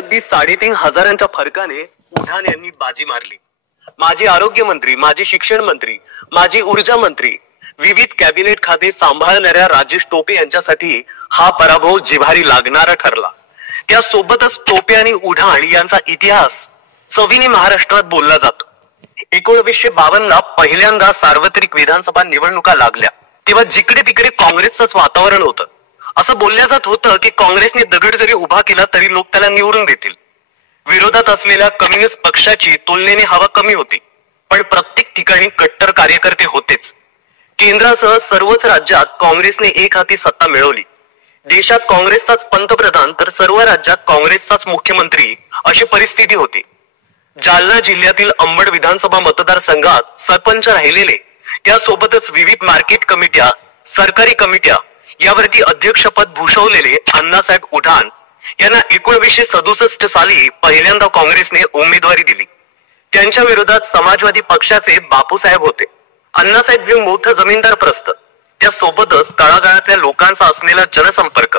अगदी 3,500 फरकाने उठाण यांनी बाजी मारली। माजी आरोग्य मंत्री, माजी शिक्षण मंत्री, माजी ऊर्जा मंत्री, विविध कॅबिनेट खाते सांभाळणाऱ्या राजेश टोपे यांच्यासाठी हा पराभव जिव्हारी लागणारा ठरला। त्यासोबतच टोपे आणि उठाण यांचा इतिहास चवीने महाराष्ट्रात बोलला जातो। 1952 पहिल्यांदा सार्वत्रिक विधानसभा निवडणुका लागल्या तेव्हा जिकडे तिकडे काँग्रेसचंच वातावरण होतं। असं बोलल्या जात होतं की काँग्रेसने दगड जरी उभा केला तरी लोक त्याला निवडून देतील। विरोधात असलेल्या कम्युनिस्ट पक्षाची तुलनेने हवा कमी होती, पण प्रत्येक ठिकाणी कट्टर कार्यकर्ते होतेच। केंद्रासह सर्वच राज्यात काँग्रेसने एक हाती सत्ता मिळवली। देशात काँग्रेसचाच पंतप्रधान तर सर्व राज्यात काँग्रेसचाच मुख्यमंत्री अशी परिस्थिती होती। जालना जिल्ह्यातील अंबड विधानसभा मतदारसंघात सरपंच राहिलेले, त्यासोबतच विविध मार्केट कमिट्या, सरकारी कमिट्या यावरती अध्यक्षपद भूषवलेले अण्णासाहेब उठाण यांना 1967 साली पहिल्यांदा काँग्रेसने उमेदवारी दिली। त्यांच्या विरोधात समाजवादी पक्षाचे बापूसाहेब होते। अण्णासाहेब हे मोठं जमीनदार प्रस्थ, त्यासोबतच तळागाळातल्या लोकांचा असलेला जनसंपर्क,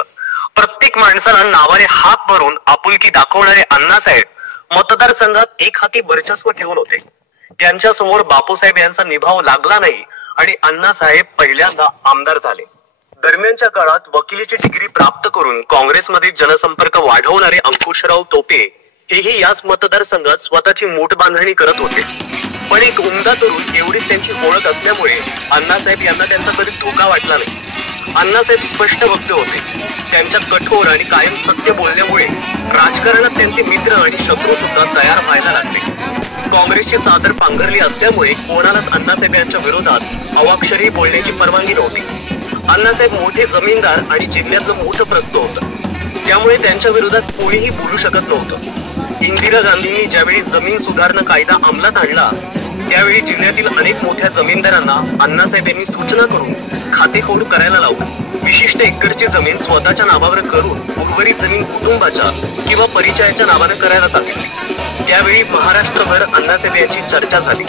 प्रत्येक माणसाला नावाने हात भरून आपुलकी दाखवणारे अण्णासाहेब मतदारसंघात एक हाती वर्चस्व ठेवून होते। त्यांच्या समोर बापूसाहेब यांचा निभाव लागला नाही आणि अण्णासाहेब पहिल्यांदा आमदार झाले। दरम्यानच्या काळात वकिलीची डिग्री प्राप्त करून काँग्रेसमध्ये जनसंपर्क वाढवणारे अंकुशराव टोपे हेही याच मतदारसंघात स्वतःची मूठ बांधणी करत होते। पण एक उमदा तरुण एवढीच त्यांची ओळख असल्यामुळे अण्णासाहेब यांना त्यांचा कधी धोका वाटला नाही। अण्णासाहेब स्पष्ट वक्ते होते। त्यांच्या कठोर आणि कायम सत्य बोलण्यामुळे राजकारणात त्यांचे मित्र आणि शत्रू सुद्धा तयार व्हायला लागले। काँग्रेसची चादर पांघरली असल्यामुळे कोणालाच अण्णासाहेब यांच्या विरोधात अवाक्षरही बोलण्याची परवानगी नव्हती। अण्णासाहेब मोठे जमीनदार आणि जिल्ह्यातलं मोठं प्रस्थ होतं, त्यामुळे त्यांच्या विरोधात कोणीही बोलू शकत नव्हतं। इंदिरा गांधींनी ज्यावेळी जमीन सुधारणा कायदा अंमलात आणला त्यावेळी जिल्ह्यातील अनेक मोठ्या जमीनदारांना अण्णासाहेब यांनी सूचना करून खातेफोड करायला लावली। विशिष्ट एकरची जमीन स्वतःच्या नावावर करून उर्वरित जमीन कुटुंबाच्या किंवा परिचयाच्या नावाने करायला सांगितली। त्यावेळी महाराष्ट्रभर अण्णासाहेब यांची चर्चा झाली।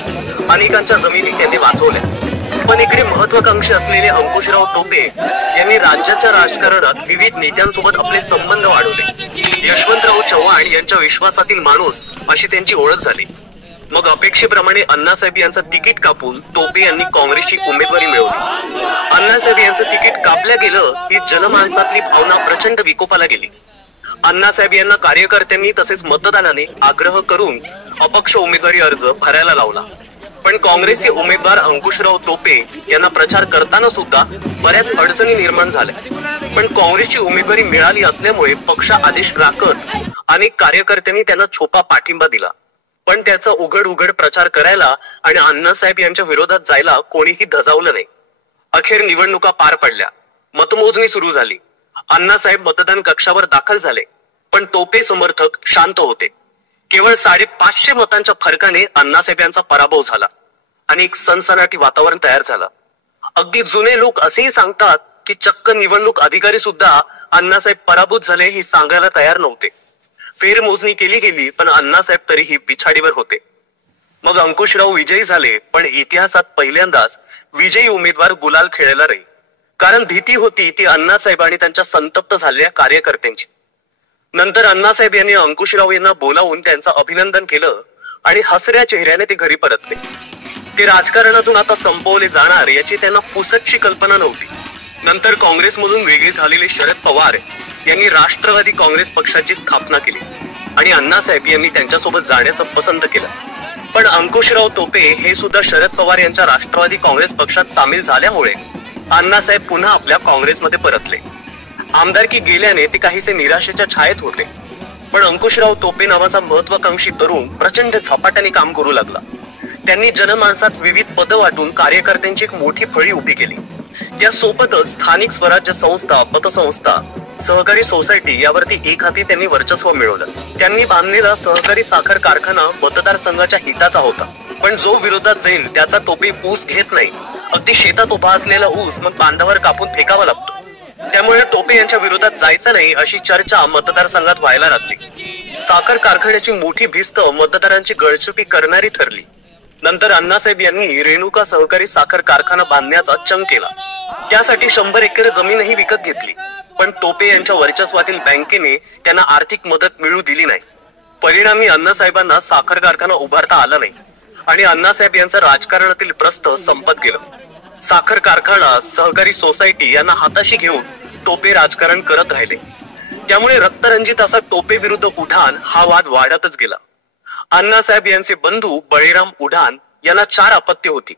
अनेकांच्या जमिनी त्यांनी वाचवल्या। पण इकडे महत्वाकांक्षी असलेले अंकुशराव टोपे यांनी राज्याच्या राजकारणात विविध नेत्यांसोबत आपले संबंध वाढवले। यशवंतराव चव्हाण यांच्या विश्वासातील माणूस अशी त्यांची ओळख झाली। मग अपेक्षेप्रमाणे अण्णासाहेब यांचं तिकीट कापून टोपे यांनी काँग्रेसची उमेदवारी मिळवली। अण्णासाहेब यांचं तिकीट कापल्या गेलं ही जनमानसातली भावना प्रचंड विकोपाला गेली। अण्णासाहेब यांना कार्यकर्त्यांनी तसेच मतदानाने आग्रह करून अपक्ष उमेदवारी अर्ज भरायला लावला। पण काँग्रेसचे उमेदवार अंकुशराव टोपे यांना प्रचार करताना सुद्धा बऱ्याच अडचणी निर्माण झाल्या। पण काँग्रेसची उमेदवारी मिळाली असल्यामुळे पक्ष आदेश राखत अनेक कार्यकर्त्यांनी त्यांना छोपा पाठिंबा दिला। पण त्याचा उघड प्रचार करायला आणि अण्णासाहेब यांच्या विरोधात जायला कोणीही धजावलं नाही। अखेर निवडणुका पार पडल्या, मतमोजणी सुरू झाली। अण्णासाहेब मतदान कक्षावर दाखल झाले, पण टोपे समर्थक शांत होते। केवळ 550 मतांच्या फरकाने अण्णासाहेब यांचा पराभव झाला आणि एक सनसनाटी वातावरण तयार झालं। अगदी जुने लोक असेही सांगतात की चक्क निवडणूक अधिकारी सुद्धा अण्णासाहेब पराभूत झाले हे सांगायला तयार नव्हते। फेरमोजणी केली गेली, पण अण्णासाहेब तरीही पिछाडीवर होते। मग अंकुशराव विजयी झाले, पण इतिहासात पहिल्यांदाच विजयी उमेदवार गुलाल खेळायला राहील। कारण भीती होती ती अण्णासाहेब आणि त्यांच्या संतप्त झालेल्या कार्यकर्त्यांची। नंतर अण्णासाहेब यांनी अंकुशराव यांना बोलावून त्यांचं अभिनंदन केलं आणि हसऱ्या चेहऱ्याने ते घरी परतले। ते राजकारणातून आता संपवले जाणार याची त्यांना पुसटशी कल्पना नव्हती। नंतर काँग्रेसमधून वेगळे झालेले शरद पवार यांनी राष्ट्रवादी काँग्रेस पक्षाची स्थापना केली आणि अण्णासाहेब यांनी त्यांच्यासोबत जाण्याचं पसंत केलं। पण अंकुशराव टोपे हे सुद्धा शरद पवार यांच्या राष्ट्रवादी काँग्रेस पक्षात सामील झाल्यामुळे अण्णासाहेब पुन्हा आपल्या काँग्रेसमध्ये परतले। आमदारकी गेल्याने ते काहीसे निराशेच्या छायेत होते, पण अंकुशराव टोपे नावाचा महत्वाकांक्षी तरुण प्रचंड झपाट्याने काम करू लागला। त्यांनी जनमानसात विविध पदं वाटून कार्यकर्त्यांची एक मोठी फळी उभी केली। त्यासोबतच स्थानिक स्वराज्य संस्था, पतसंस्था, सहकारी सोसायटी यावरती एक हाती त्यांनी वर्चस्व मिळवलं। त्यांनी बांधलेला सहकारी साखर कारखाना मतदारसंघाच्या हिताचा होता, पण जो विरोधात जाईल त्याचा टोपे ऊस घेत नाही। अगदी शेतात उभा असलेला ऊस मग बांधावर कापून फेकावा लागतो। त्यामुळे टोपे यांच्या विरोधात जायचं नाही अशी चर्चा मतदारसंघात व्हायला लागली। साखर कारखान्याची मोठी भिस्त मतदारांची गळचुपी करणारी ठरली। नंतर अण्णासाहेब यांनी रेणुका सहकारी साखर कारखाना बांधण्याचा चंग केला। त्यासाठी 100 एकर जमीनही विकत घेतली। पण टोपे यांच्या वर्चस्वातील बँकेने त्यांना आर्थिक मदत मिळू दिली नाही. परिणामी अण्णासाहेबांना साखर कारखाना उभारता आला नाही आणि अण्णासाहेब यांचं राजकारणातील प्रस्थ संपत गेलं. साखर कारखाना, सहकारी सोसायटी यांना हाताशी घेऊन टोपे राजकारण करत राहिले. त्यामुळे रक्तरंजित असा टोपे विरुद्ध उढाण हा वाद वाढतच गेला. अण्णासाहेब यांचे बंधू बळीराम उढाण यांना 4 अपत्य होती.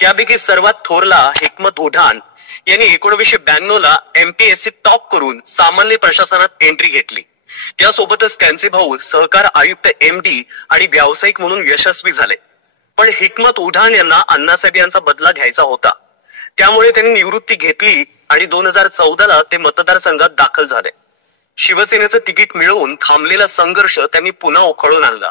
त्यापैकी सर्वात थोरला हिकमत उढाण यांनी 1992 ला MPSC टॉप करून सामान्य प्रशासनात एंट्री घेतली. त्यासोबतच त्यांचे भाऊ सहकार आयुक्त MD आणि व्यावसायिक म्हणून यशस्वी झाले. पण हिकमत उढाण यांना अण्णासाहेब यांचा बदला घ्यायचा होता. त्यामुळे त्यांनी निवृत्ती घेतली आणि 2014 ला ते मतदारसंघात दाखल झाले. शिवसेनेचं तिकीट मिळवून थांबलेला संघर्ष त्यांनी पुन्हा उखळून आणला.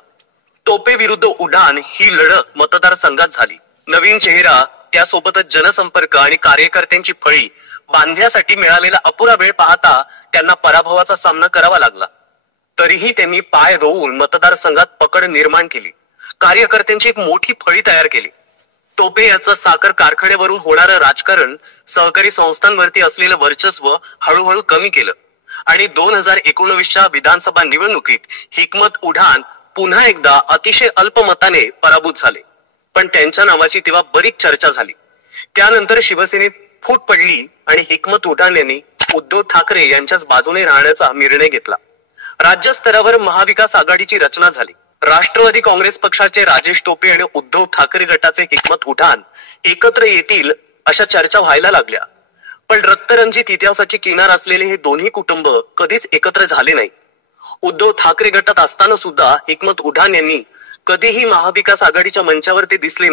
टोपे विरुद्ध उढाण ही लढत मतदारसंघात झाली. नवीन चेहरा, त्यासोबतच जनसंपर्क आणि कार्यकर्त्यांची फळी बांधण्यासाठी मिळालेला अपुरा वेळ पाहता त्यांना पराभवाचा सामना करावा लागला. तरीही त्यांनी पाय रोवून मतदारसंघात पकड निर्माण केली. कार्यकर्त्यांची एक मोठी फळी तयार केली. टोपे याचं साखर कारखान्यावरून होणारं राजकारण सहकारी संस्थांवरती असलेलं वर्चस्व हळूहळू कमी केलं आणि 2019च्या विधानसभा निवडणुकीत हिकमत उढाण पुन्हा एकदा अतिशय अल्प मताने पराभूत झाले. पण त्यांच्या नावाची तेव्हा बरीच चर्चा झाली. त्यानंतर शिवसेनेत फूट पडली आणि हिकमत उढाण यांनी उद्धव ठाकरे यांच्याच बाजूने राहण्याचा निर्णय घेतला. राज्य स्तरावर महाविकास आघाडीची रचना झाली. राष्ट्रवादी काँग्रेस पक्षाचे राजेश टोपे आणि उद्धव ठाकरे गटाचे हिकमत उढाण एकत्र येतील अशा चर्चा व्हायला लागल्या. पण रक्तरंजित इतिहासाची किनार असलेले हे दोन्ही कुटुंब कधीच एकत्र झाले नाही. उद्धव ठाकरे गटात असताना सुद्धा हिकमत उढाण यांनी कधीही महाविकास आघाडीच्या मंचावर ते दिसले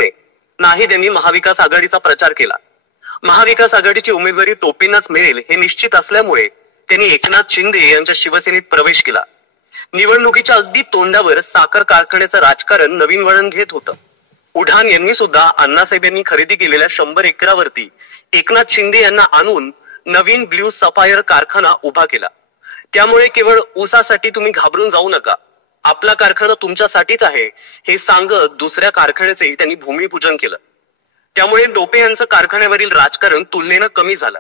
नाही. त्यांनी महाविकास आघाडीचा प्रचार केला. महाविकास आघाडीची उमेदवारी टोपेंनाच मिळेल हे निश्चित असल्यामुळे त्यांनी एकनाथ शिंदे यांच्या शिवसेनेत प्रवेश केला. निवडणुकीच्या अगदी तोंडावर साखर कारखान्याचं राजकारण नवीन वळण घेत होतं. उढाण यांनी सुद्धा अण्णासाहेब यांनी खरेदी केलेल्या 100 एकरावरती एकनाथ शिंदे यांना आणून नवीन ब्ल्यू सफायर कारखाना उभा केला. त्यामुळे केवळ ऊसासाठी तुम्ही घाबरून जाऊ नका, आपला कारखाना तुमच्यासाठीच आहे हे सांगत दुसऱ्या कारखान्याचे त्यांनी भूमिपूजन केलं. त्यामुळे टोपे यांचं कारखान्यावरील राजकारण तुलनेनं कमी झालं.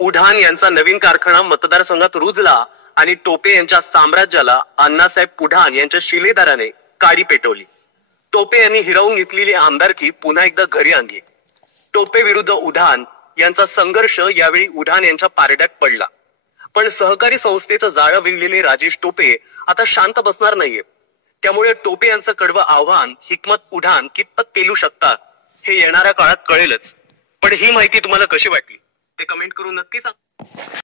उढाण यांचा नवीन कारखाना मतदारसंघात रुजला आणि टोपे यांच्या साम्राज्याला अण्णासाहेब उढाण यांच्या शिलेदाराने काडी पेटवली. टोपे यांनी हिरावून घेतलेली आमदारकी पुन्हा एकदा घरी आणली. टोपे विरुद्ध उढाण यांचा संघर्ष यावेळी उढाण यांच्या पारड्यात पडला. पण सहकारी संस्थेचं जाळं विणलेले राजेश टोपे आता शांत बसणार नाहीये. त्यामुळे टोपे यांचं कडवं आव्हान हिकमत उढाण कितपत पेलू शकतात हे येणाऱ्या काळात कळेलच. पण ही माहिती तुम्हाला कशी वाटली ते कमेंट करून नक्की सांगा.